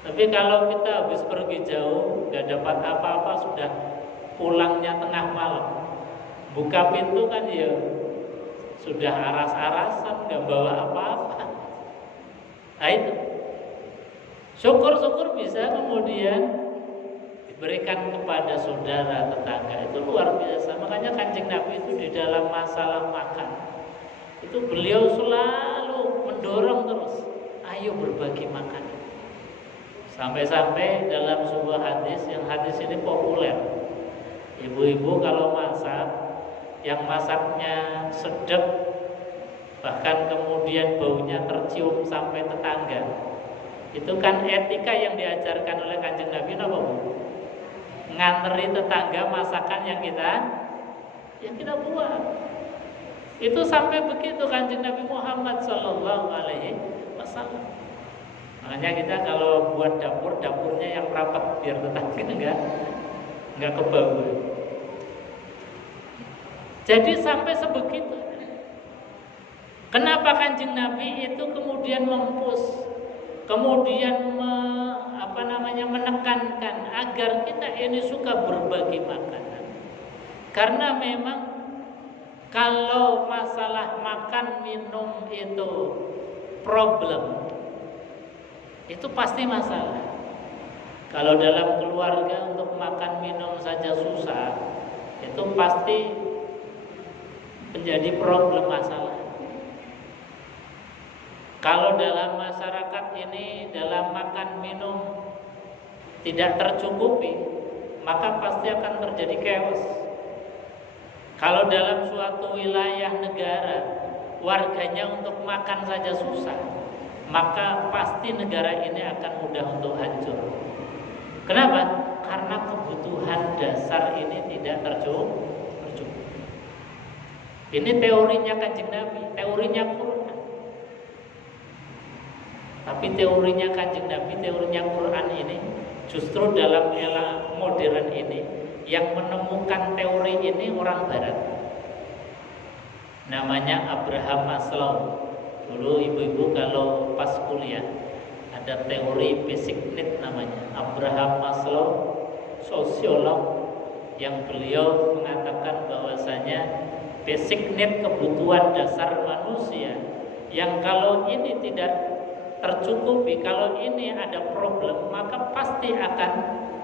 Tapi kalau kita habis pergi jauh, gak dapat apa-apa, sudah pulangnya tengah malam, buka pintu kan ya sudah aras-arasan, gak bawa apa-apa. Nah itu, syukur-syukur bisa kemudian diberikan kepada saudara tetangga, itu luar biasa. Makanya Kanjeng Nabi itu di dalam masalah makan itu beliau selalu mendorong terus, ayo berbagi makan. Sampai-sampai dalam sebuah hadis, yang hadis ini populer, ibu-ibu kalau masak, yang masaknya sedap, bahkan kemudian baunya tercium sampai tetangga, itu kan etika yang diajarkan oleh Kanjeng Nabi, apa Bu? Nganteri tetangga masakan yang kita buat. Itu sampai begitu Kanjeng Nabi Muhammad Sallallahu Alaihi Wasallam. Makanya kita kalau buat dapur, dapurnya yang rapat biar tetangga enggak kebau. Jadi sampai sebegitu. Kenapa Kanjeng Nabi itu kemudian mempus, kemudian menekankan agar kita ini suka berbagi makanan. Karena memang kalau masalah makan minum itu problem, itu pasti masalah. Kalau dalam keluarga untuk makan minum saja susah, itu pasti menjadi problem, masalah. Kalau dalam masyarakat ini dalam makan minum tidak tercukupi, maka pasti akan terjadi chaos. Kalau dalam suatu wilayah negara warganya untuk makan saja susah, maka pasti negara ini akan mudah untuk hancur. Kenapa? Karena kebutuhan dasar ini tidak tercukupi. Ini teorinya Kanjeng Nabi, teorinya Quran. Tapi teorinya Kanjeng Nabi, teorinya Quran ini justru dalam era modern ini yang menemukan teori ini orang Barat. Namanya Abraham Maslow. Dulu ibu-ibu kalau pas kuliah ada teori basic need namanya. Abraham Maslow, sosiolog, yang beliau mengatakan bahwasanya basic need, kebutuhan dasar manusia, yang kalau ini tidak tercukupi, kalau ini ada problem, maka pasti akan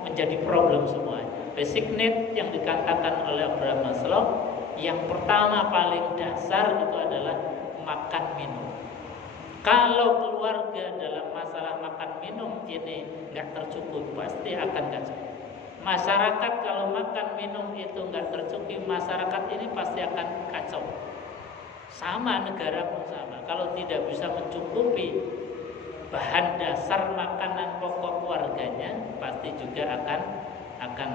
menjadi problem semuanya. Basic need yang dikatakan oleh Abraham Maslow, yang pertama paling dasar itu adalah makan minum. Kalau keluarga dalam masalah makan minum ini nggak tercukupi, pasti akan kacau. Masyarakat kalau makan minum itu nggak tercukupi, masyarakat ini pasti akan kacau. Sama, negara pun sama. Kalau tidak bisa mencukupi bahan dasar makanan pokok warganya, pasti juga akan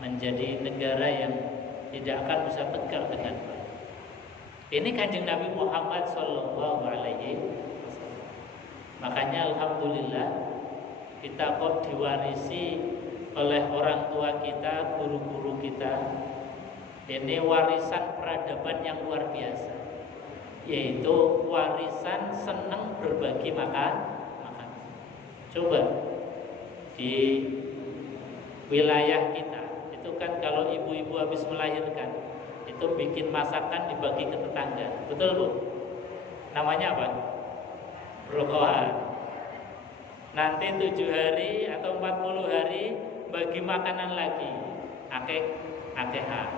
menjadi negara yang tidak akan bisa tegak dengan baik. Ini Kanjeng Nabi Muhammad Sallallahu Alaihi Wasallam. Makanya alhamdulillah kita kok diwarisi oleh orang tua kita, guru-guru kita. Ini warisan peradaban yang luar biasa, yaitu warisan senang berbagi makan. Coba di wilayah kita itu kan kalau ibu-ibu habis melahirkan itu bikin masakan dibagi ke tetangga, betul Bu? Namanya apa? Rokohan. Nanti 7 hari atau 40 hari bagi makanan lagi, akehan.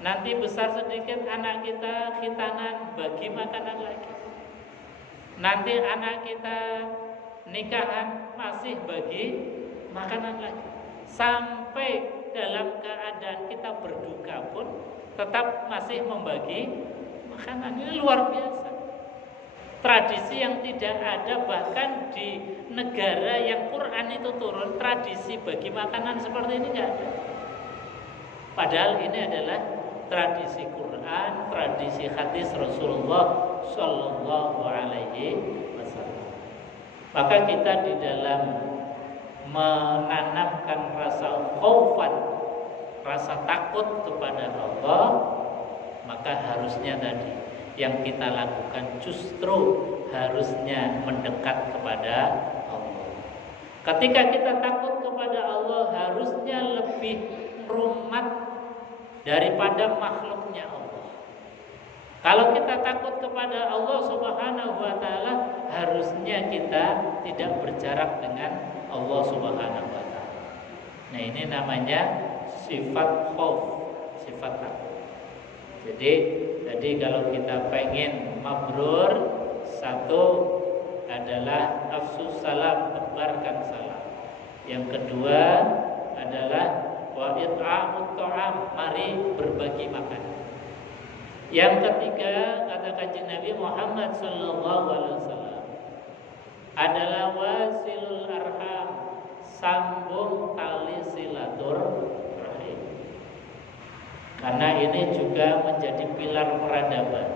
Nanti besar sedikit anak kita khitanan, bagi makanan lagi. Nanti anak kita nikahan masih bagi makanan lagi. Sampai dalam keadaan kita berduka pun tetap masih membagi makanan. Ini luar biasa. Tradisi yang tidak ada bahkan di negara yang Quran itu turun, tradisi bagi makanan seperti ini tidak ada. Padahal ini adalah tradisi Quran, tradisi hadis Rasulullah Shallallahu Alaihi Wasallam. Maka kita di dalam menanamkan rasa khaufan, rasa takut kepada Allah, maka harusnya tadi yang kita lakukan justru harusnya mendekat kepada Allah. Ketika kita takut kepada Allah, harusnya lebih rumat daripada makhluknya Allah. Kalau kita takut kepada Allah Subhanahu wa taala, harusnya kita tidak berjarak dengan Allah Subhanahu wa taala. Nah, ini namanya sifat khauf, sifat takut. Jadi kalau kita pengen mabrur, satu adalah afsus salam, tebarkan salam. Yang kedua adalah wa it'amut ta'am, mari berbagi makan. Yang ketiga, kata Kanjeng Nabi Muhammad sallallahu alaihi wasallam, adalah wasilul arham, sambung tali silaturahim. Karena ini juga menjadi pilar peradaban.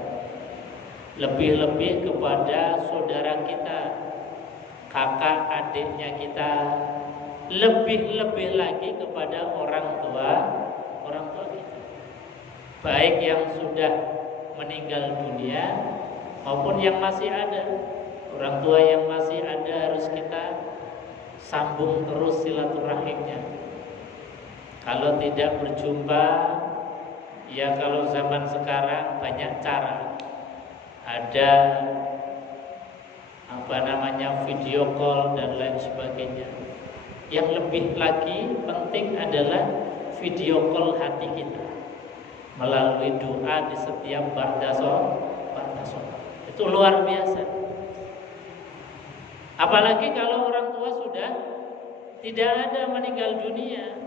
Lebih-lebih kepada saudara kita, kakak adiknya kita, lebih-lebih lagi kepada orang tua kita. Baik yang sudah meninggal dunia maupun yang masih ada. Orang tua yang masih ada harus kita sambung terus silaturahimnya. Kalau tidak berjumpa, ya kalau zaman sekarang banyak cara. Ada video call dan lain sebagainya. Yang lebih lagi penting adalah video call hati kita melalui doa di setiap ba'da sholat. Itu luar biasa. Apalagi kalau orang tua sudah tidak ada, meninggal dunia.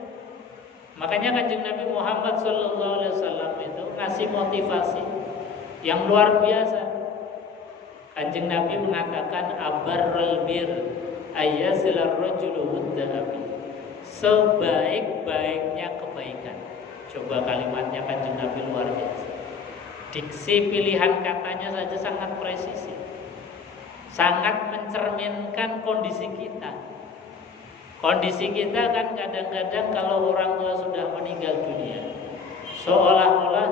Makanya Kanjeng Nabi Muhammad SAW itu ngasih motivasi yang luar biasa. Kanjeng Nabi mengatakan abarrul bir ayasilar rajulu wuddabi, sebaik-baiknya kebaikan. Coba kalimatnya Kanjeng Nabi luar biasa. Diksi pilihan katanya saja sangat presisi, sangat mencerminkan kondisi kita. Kondisi kita kan kadang-kadang kalau orang tua sudah meninggal dunia, seolah-olah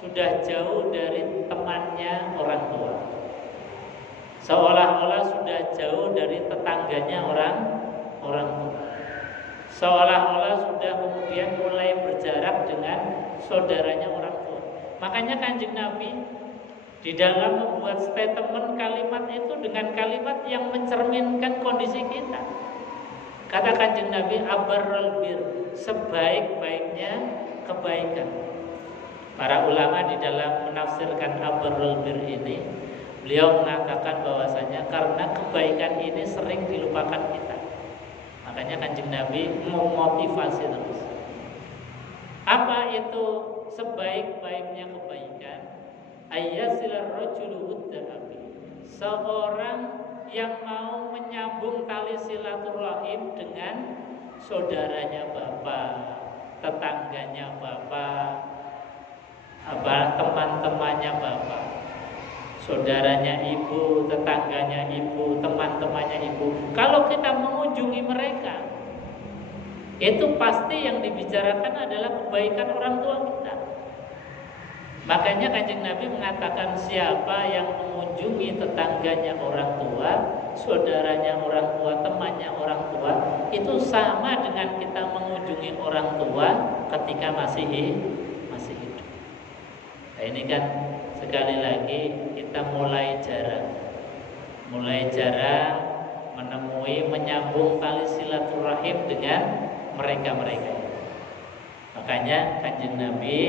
sudah jauh dari temannya orang tua, seolah-olah sudah jauh dari tetangganya orang tua, seolah-olah sudah kemudian mulai berjarak dengan saudaranya orang tua. Makanya Kanjeng Nabi di dalam membuat statement kalimat itu dengan kalimat yang mencerminkan kondisi kita. Kata Kanjeng Nabi abarrul bir, sebaik-baiknya kebaikan. Para ulama di dalam menafsirkan abarrul bir ini, beliau mengatakan bahwasanya karena kebaikan ini sering dilupakan kita. Makanya Kanjeng Nabi memotivasi terus. Apa itu sebaik-baiknya kebaikan? Ayyasilar rajulu wuddabi, seorang yang mau menyambung tali silaturahim dengan saudaranya bapak, tetangganya bapak, teman-temannya bapak, saudaranya ibu, tetangganya ibu, teman-temannya ibu. Kalau kita mengunjungi mereka, itu pasti yang dibicarakan adalah kebaikan orang tua kita. Makanya Kanjeng Nabi mengatakan siapa yang mengunjungi tetangganya orang tua, saudaranya orang tua, temannya orang tua, itu sama dengan kita mengunjungi orang tua ketika masih hidup. Nah, ini kan sekali lagi kita mulai jarang menemui, menyambung tali silaturahim dengan mereka-mereka. Makanya Kanjeng Nabi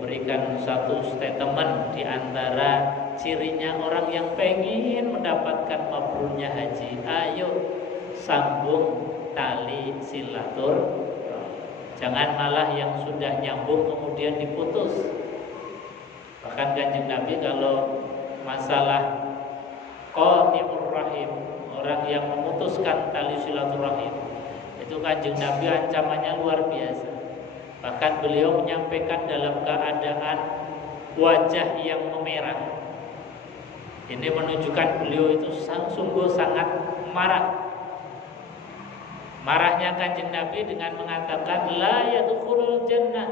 memberikan satu statement di antara cirinya orang yang pengen mendapatkan mabrurnya haji, ayo sambung tali silaturahim. Jangan malah yang sudah nyambung kemudian diputus. Bahkan Kanjeng Nabi kalau masalah qati'ur rahim, orang yang memutuskan tali silaturahim, itu Kanjeng Nabi ancamannya luar biasa. Bahkan beliau menyampaikan dalam keadaan wajah yang memerah. Ini menunjukkan beliau itu sungguh sangat marah. Marahnya Kanjeng Nabi dengan mengatakan la yadkhulul jannah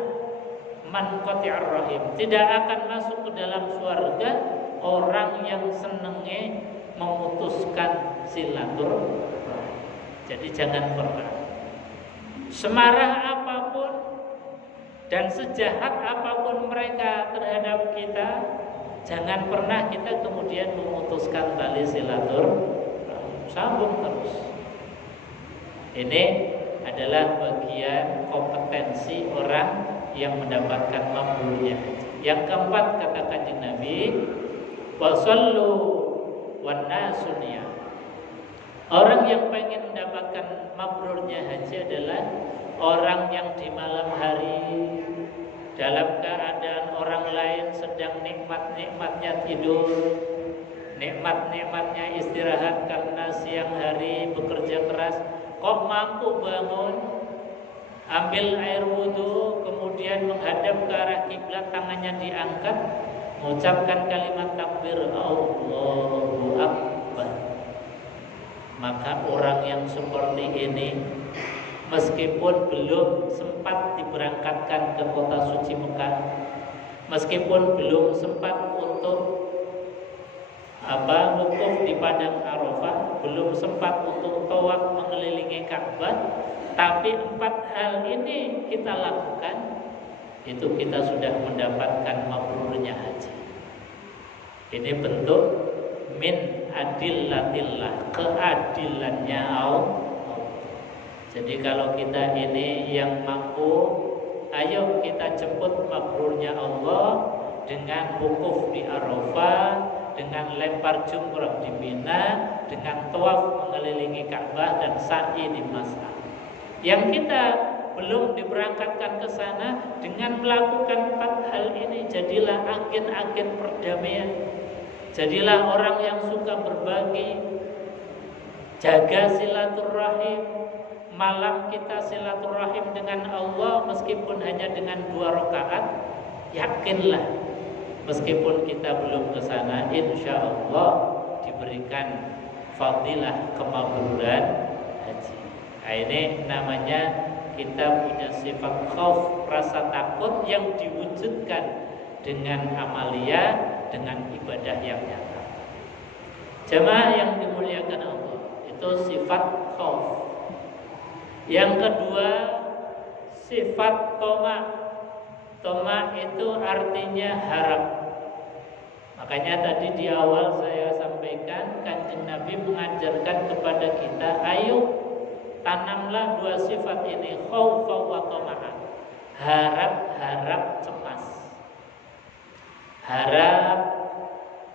man qati'ar rahim. Tidak akan masuk ke dalam surga orang yang senenge memutuskan silaturahim. Jadi jangan pernah, semarah apapun dan sejahat apapun mereka terhadap kita, jangan pernah kita kemudian memutuskan tali silaturahim. Sambung terus. Ini adalah bagian kompetensi orang yang mendapatkan mabrurnya. Yang keempat kata Kanjeng Nabi, wasallu wan nasu niyam. Orang yang pengen mendapatkan mabrurnya haji adalah orang yang di malam hari dalam keadaan orang lain sedang nikmat-nikmatnya tidur, nikmat-nikmatnya istirahat karena siang hari bekerja keras, kok mampu bangun, ambil air wudhu, kemudian menghadap ke arah kiblat, tangannya diangkat, mengucapkan kalimat takbir Allahu Akbar. Maka orang yang seperti ini, meskipun belum sempat diberangkatkan ke kota suci Mekah, meskipun belum sempat untuk wukuf di padang Arafah, belum sempat untuk tawaf mengelilingi Ka'bah, tapi 4 hal ini kita lakukan, itu kita sudah mendapatkan mabrurnya haji. Ini bentuk min adillatillah, keadilannya Allah. Jadi kalau kita ini yang mampu, ayo kita jemput mabrurnya Allah dengan wukuf di Arafah, dengan lempar jumrah di Mina, dengan tawaf mengelilingi Ka'bah dan sa'i di Mas'ah. Yang kita belum diberangkatkan ke sana, dengan melakukan 4 hal ini, jadilah agen-agen perdamaian. Jadilah orang yang suka berbagi, jaga silaturahim. Malam kita silaturahim dengan Allah, meskipun hanya dengan 2 rakaat, yakinlah meskipun kita belum ke sana, insya Allah diberikan fadilah kemabruran haji. Nah, ini namanya kita punya sifat khauf, rasa takut yang diwujudkan dengan amalia, dengan ibadah yang nyata. Jemaah yang dimuliakan Allah, itu sifat khauf. Yang kedua, sifat toma. Toma itu artinya harap. Makanya tadi di awal saya sampaikan, Kanjeng Nabi mengajarkan kepada kita, ayo tanamlah 2 sifat ini, khaufa wa tama'an. Harap cemas. Harap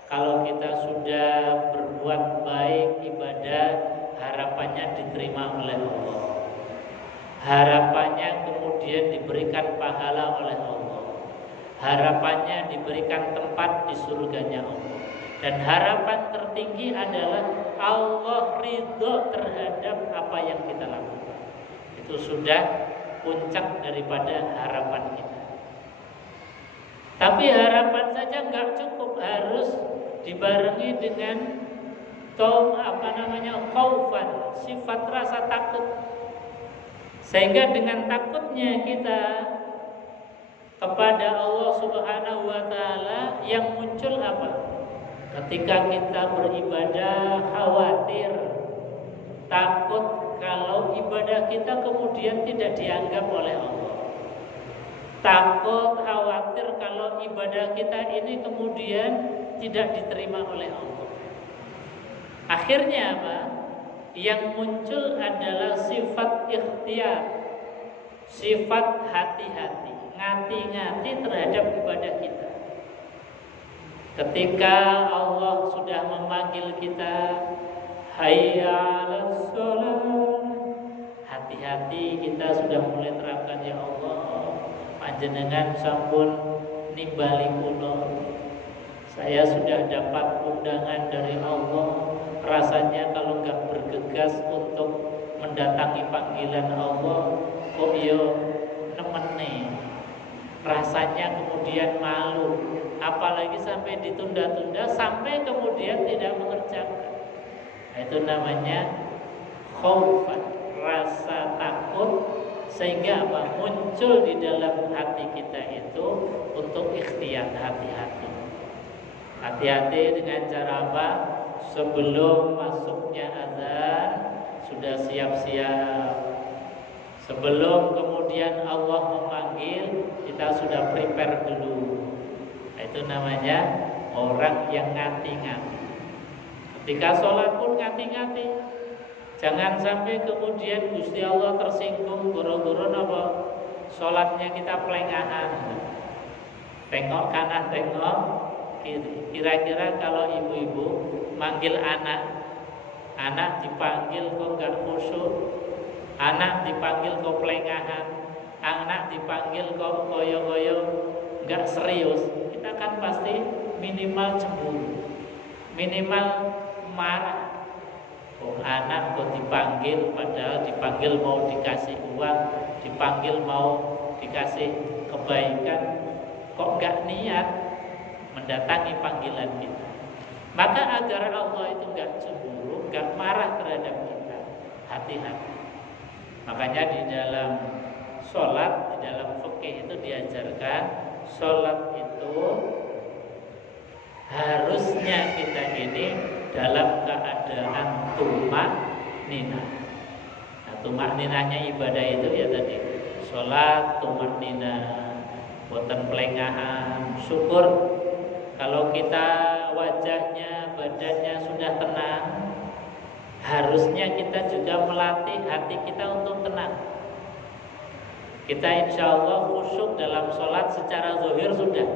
kalau kita sudah berbuat baik ibadah, harapannya diterima oleh Allah. Harapannya kemudian diberikan pahala oleh Allah. Harapannya diberikan tempat di surganya Allah. Dan harapan tertinggi adalah Allah ridho terhadap apa yang kita lakukan. Itu sudah puncak daripada harapan kita. Tapi harapan saja nggak cukup, harus dibarengi dengan khaufan, sifat rasa takut. Sehingga dengan takutnya kita kepada Allah Subhanahu wa taala, yang muncul apa? Ketika kita beribadah khawatir, takut kalau ibadah kita kemudian tidak dianggap oleh Allah. Takut, khawatir kalau ibadah kita ini kemudian tidak diterima oleh Allah. Akhirnya apa? Yang muncul adalah sifat ikhtiar, sifat hati-hati, ngati-ngati terhadap ibadah kita. Ketika Allah sudah memanggil kita, hayya 'alas shalah, hati-hati kita sudah mulai terapkan, ya Allah, panjenengan sampun nimbali kula. Saya sudah dapat undangan dari Allah. Rasanya kalau nggak bergegas untuk mendatangi panggilan Allah, kok yo nemene. Rasanya kemudian malu, apalagi sampai ditunda-tunda, sampai kemudian tidak mengerjakan. Nah, itu namanya khaufan, rasa takut, sehingga apa? Muncul di dalam hati kita itu untuk ikhtiar, hati-hati. Hati-hati dengan cara apa? Sebelum masuknya azan sudah siap-siap. Sebelum kemudian Allah memanggil, kita sudah prepare dulu. Itu namanya orang yang ngati-ngati. Ketika sholat pun ngati-ngati. Jangan sampai kemudian Gusti Allah tersinggung goro-goro apa? Sholatnya kita pelengahan. Tengok kanan, tengok kiri. Kira-kira kalau ibu-ibu manggil anak dipanggil kok enggak khusyuk, anak dipanggil kok pelengahan, anak dipanggil kok koyo-koyo enggak serius, kita kan pasti minimal cemburu, minimal marah. Oh, anak kok dipanggil, padahal dipanggil mau dikasih uang, dipanggil mau dikasih kebaikan, kok enggak niat mendatangi panggilan kita. Maka agar Allah itu enggak cemburu, enggak marah terhadap kita, hati-hati. Makanya di dalam sholat, di dalam fikih itu diajarkan, sholat itu harusnya kita ini dalam keadaan tumak ninah. Nah, tumak ninahnya ibadah itu ya tadi, sholat tumak ninah, boten pelengahan, syukur. Kalau kita wajahnya, badannya sudah tenang, harusnya kita juga melatih hati kita untuk tenang. Kita insya Allah khusyuk dalam sholat secara zahir sudah,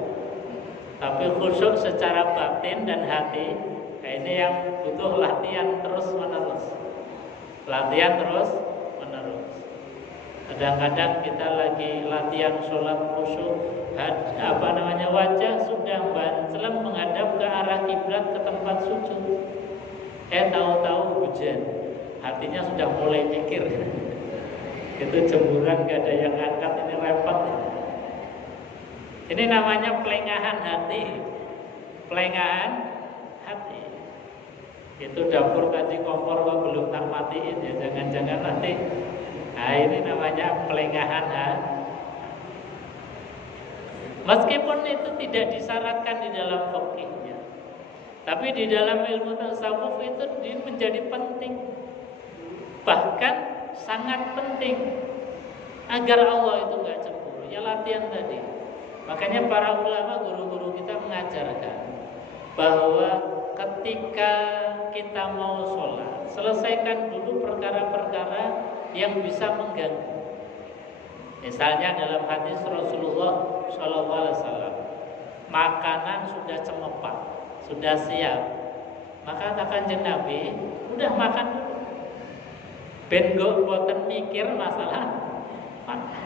tapi khusyuk secara batin dan hati, ini yang butuh latihan terus menerus. Latihan terus menerus. Kadang-kadang kita lagi latihan sholat khusyuk, wajah sudah bancelem menghadap ke arah kiblat, ke tempat sujud. Tahu-tahu hujan, hatinya sudah mulai mikir. Itu jemuran, gak ada yang angkat, ini repot. Ini namanya pelengahan hati. Pelengahan hati. Itu dapur tadi kompor kok belum tak matiin ya, jangan-jangan nanti. Nah, ini namanya pelengahan hati. Meskipun itu tidak disyaratkan di dalam fikihnya, tapi di dalam ilmu tasawuf itu menjadi penting, bahkan sangat penting agar Allah itu nggak cemburu. Ya latihan tadi. Makanya para ulama, guru-guru kita mengajarkan bahwa ketika kita mau sholat, selesaikan dulu perkara-perkara yang bisa mengganggu. Misalnya dalam hadis Rasulullah SAW, makanan sudah cemepak, sudah siap, maka Kanjeng Nabi udah makan dulu. Ben boten mikir masalah makan.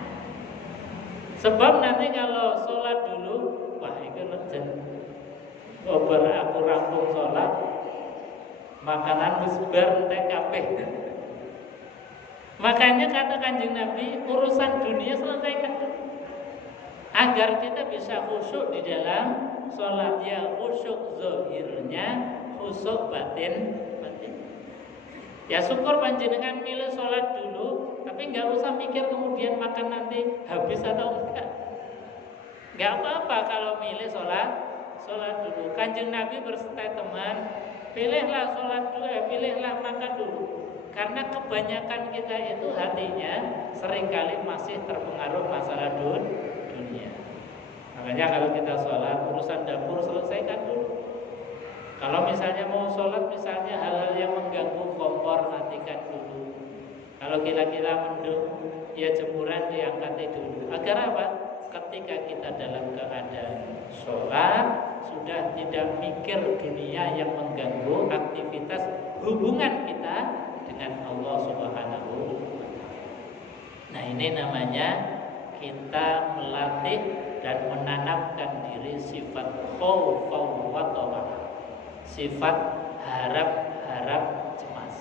Sebab nanti kalau sholat dulu, wah itu lejen. Obar aku rampung sholat, makanan wis bar entek kabeh. Makanya kata Kanjeng Nabi, urusan dunia selesaikan agar kita bisa khusyuk di dalam sholat. Ya khusyuk zahirnya, khusyuk batin. Ya syukur panjenengan milih sholat dulu, tapi nggak usah mikir kemudian makan nanti habis atau enggak. Nggak apa-apa kalau milih sholat dulu. Kanjeng Nabi berstatement, pilihlah sholat dulu, pilihlah makan dulu. Karena kebanyakan kita itu hatinya seringkali masih terpengaruh masalah dunia. Makanya kalau kita sholat, urusan dapur selesaikan dulu. Kalau misalnya mau sholat, misalnya hal-hal yang mengganggu kompor, matikan dulu. Kalau kira-kira mendung, ya jemuran diangkat dulu. Agar apa? ketika kita dalam keadaan sholat sudah tidak mikir dunia yang mengganggu aktivitas hubungan kita dengan Allah Subhanahu wa Ta'ala. Nah, ini namanya kita melatih dan menanamkan diri sifat khaufan wa tama', sifat harap-harap cemas.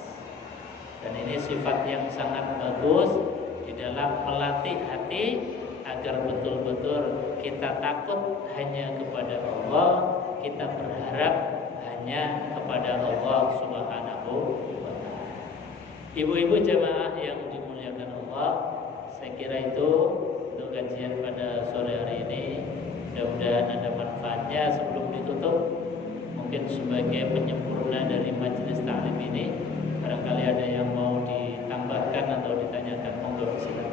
Dan ini sifat yang sangat bagus di dalam melatih hati agar betul-betul kita takut hanya kepada Allah, kita berharap hanya kepada Allah Subhanahu wa Ta'ala. Ibu-ibu jamaah yang dimuliakan Allah, saya kira itu untuk kajian pada sore hari ini. Mudah-mudahan ada manfaatnya. Sebelum ditutup, mungkin sebagai penyempurna dari majelis taklim ini, barangkali ada yang mau ditambahkan atau ditanyakan, monggo silakan.